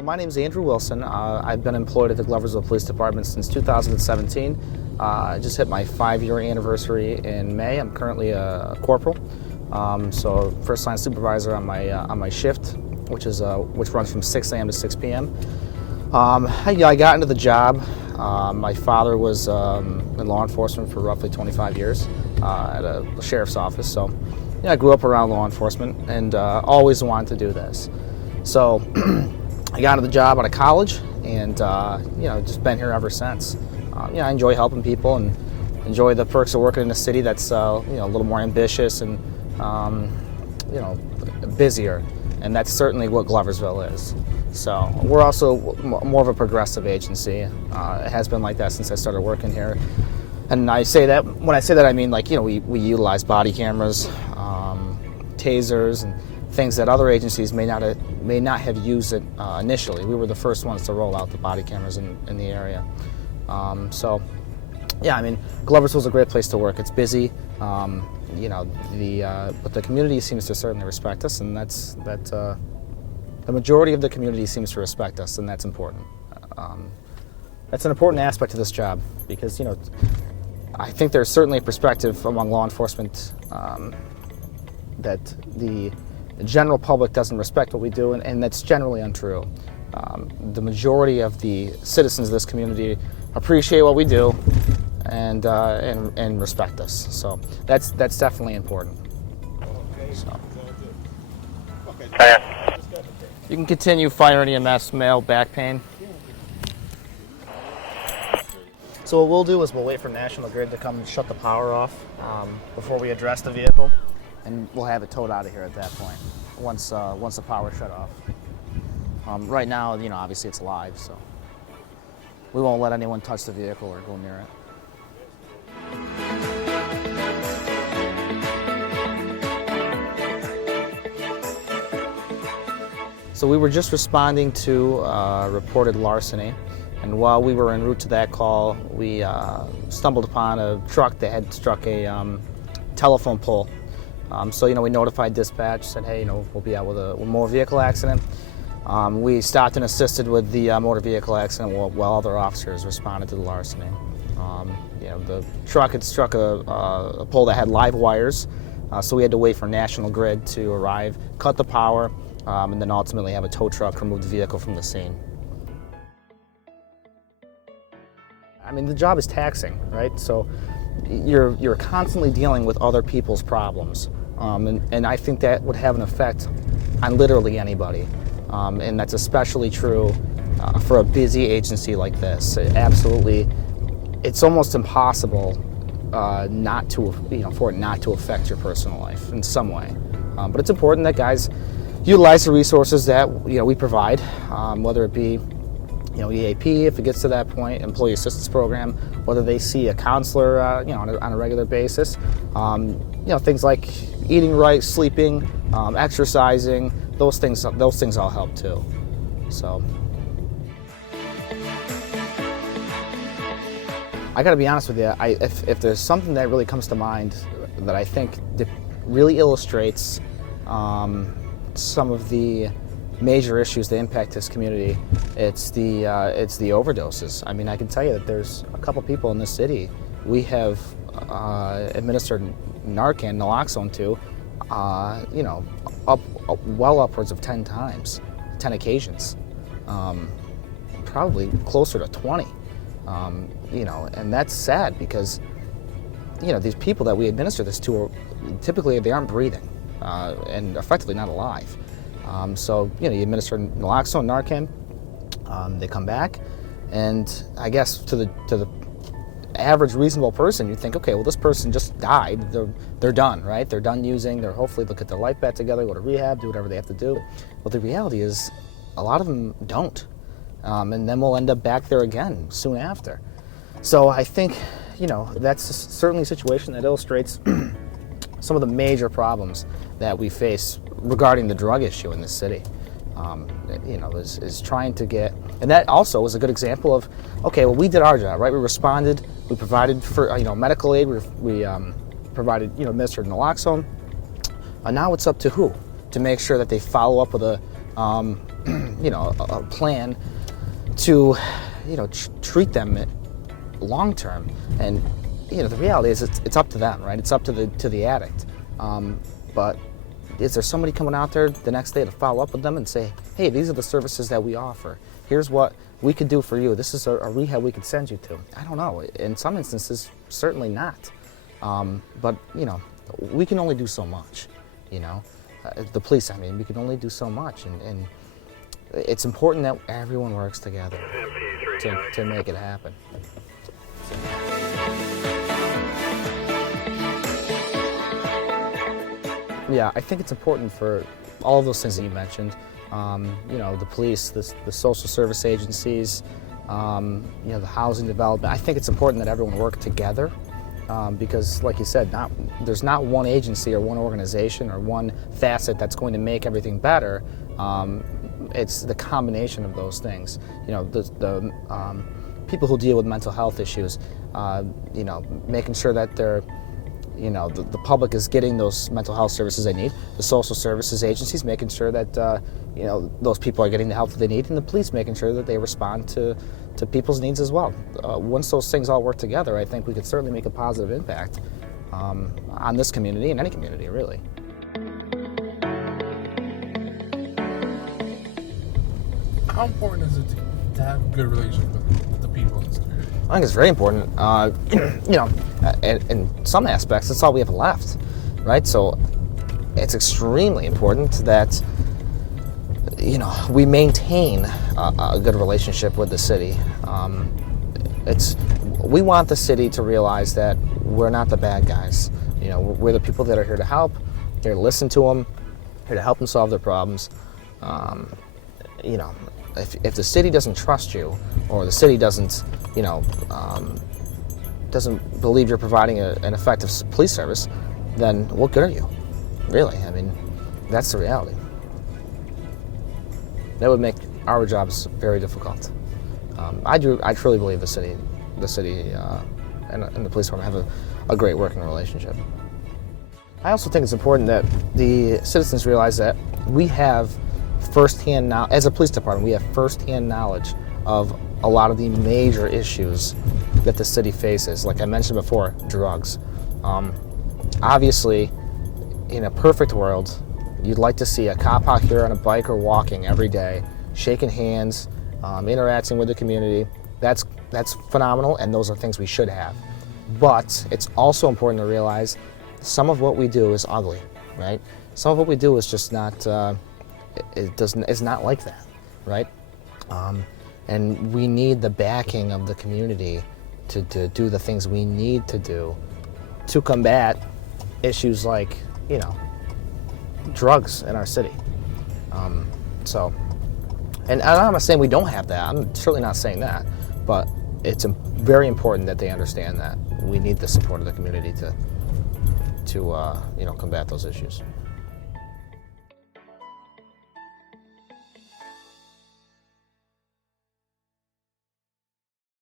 So my name is Andrew Wilson. I've been employed at the Gloversville Police Department since 2017. I just hit my 5-year anniversary in May. I'm currently a corporal, so first line supervisor on my shift, which runs from 6 a.m. to 6 p.m. I got into the job. My father was in law enforcement for roughly 25 years at a sheriff's office. So I grew up around law enforcement and always wanted to do this. So I got into the job out of college and just been here ever since. I enjoy helping people and enjoy the perks of working in a city that's a little more ambitious and busier, and that's certainly what Gloversville is. So we're also more of a progressive agency. It has been like that since I started working here. And I say that, when I say that, I mean we utilize body cameras, tasers, and things that other agencies may not have used it initially. We were the first ones to roll out the body cameras in the area. Gloversville's a great place to work. It's busy, but the community seems to certainly respect us, and the majority of the community seems to respect us, and that's important. That's an important aspect of this job because I think there's certainly a perspective among law enforcement that the general public doesn't respect what we do, and that's generally untrue. The majority of the citizens of this community appreciate what we do and respect us. So that's definitely important. So. You can continue fire EMS, male back pain. So what we'll do is we'll wait for National Grid to come and shut the power off before we address the vehicle, and we'll have it towed out of here at that point once the power shut off. Right now, obviously it's live, so we won't let anyone touch the vehicle or go near it. So we were just responding to reported larceny, and while we were en route to that call, we stumbled upon a truck that had struck a telephone pole. So we notified dispatch, said, hey, we'll be out with a motor vehicle accident. We stopped and assisted with the motor vehicle accident while other officers responded to the larceny. The truck had struck a pole that had live wires, so we had to wait for National Grid to arrive, cut the power, and then ultimately have a tow truck remove the vehicle from the scene. I mean, the job is taxing, right? So you're constantly dealing with other people's problems, and I think that would have an effect on literally anybody, and that's especially true for a busy agency like this. It's almost impossible for it not to affect your personal life in some way. But it's important that guys utilize the resources that we provide, whether it be EAP if it gets to that point, employee assistance program, whether they see a counselor on a regular basis, things like eating right, sleeping, exercising, those things all help too. So I got to be honest with you, if there's something that really comes to mind that I think that really illustrates some of the major issues that impact this community, it's the overdoses. I mean, I can tell you that there's a couple people in this city we have administered Narcan, naloxone to, well upwards of 10 times, 10 occasions, probably closer to 20. And that's sad because these people that we administer this to typically they aren't breathing and effectively not alive. So you administer naloxone, Narcan, they come back, and I guess to the average reasonable person, you think, okay, well, this person just died. They're done, right? They're done using. Hopefully they'll get their life back together, go to rehab, do whatever they have to do. But the reality is, a lot of them don't, and then we'll end up back there again soon after. So I think that's certainly a situation that illustrates some of the major problems that we face regarding the drug issue in this city. Is trying to get, and that also was a good example of, okay, well, we did our job, right? We responded, we provided for medical aid, we provided administered naloxone, and now it's up to who to make sure that they follow up with a a plan to, treat them long term. And the reality is it's up to them, right? It's up to the addict. But is there somebody coming out there the next day to follow up with them and say, hey, these are the services that we offer. Here's what we could do for you. This is a rehab we could send you to. I don't know. In some instances, certainly not. But we can only do so much. The police, we can only do so much, and it's important that everyone works together to make it happen. Yeah, I think it's important for all of those things that you mentioned. The police, the social service agencies, the housing development. I think it's important that everyone work together because, like you said, there's not one agency or one organization or one facet that's going to make everything better. It's the combination of those things. The people who deal with mental health issues, making sure that they're the public is getting those mental health services they need, the social services agencies making sure that those people are getting the help that they need, and the police making sure that they respond to people's needs as well. Once those things all work together, I think we could certainly make a positive impact on this community and any community, really. How important is it to have a good relationship with the people in this community? I think it's very important. In some aspects, that's all we have left, right? So it's extremely important that we maintain a good relationship with the city. We want the city to realize that we're not the bad guys. We're the people that are here to help, here to listen to them, here to help them solve their problems. If the city doesn't trust you, or the city doesn't believe you're providing an effective police service, then what good are you? Really, that's the reality. That would make our jobs very difficult. I truly believe the city and the police department have a great working relationship. I also think it's important that the citizens realize that we have firsthand knowledge, as a police department, we have firsthand knowledge of a lot of the major issues that the city faces. Like I mentioned before, drugs. Obviously, in a perfect world, you'd like to see a cop out here on a bike or walking every day, shaking hands, interacting with the community. That's phenomenal, and those are things we should have. But it's also important to realize some of what we do is ugly, right? Some of what we do is just not. It's not like that, right? And we need the backing of the community to do the things we need to do to combat issues like, drugs in our city. And I'm not saying we don't have that. I'm certainly not saying that, but it's very important that they understand that we need the support of the community to combat those issues.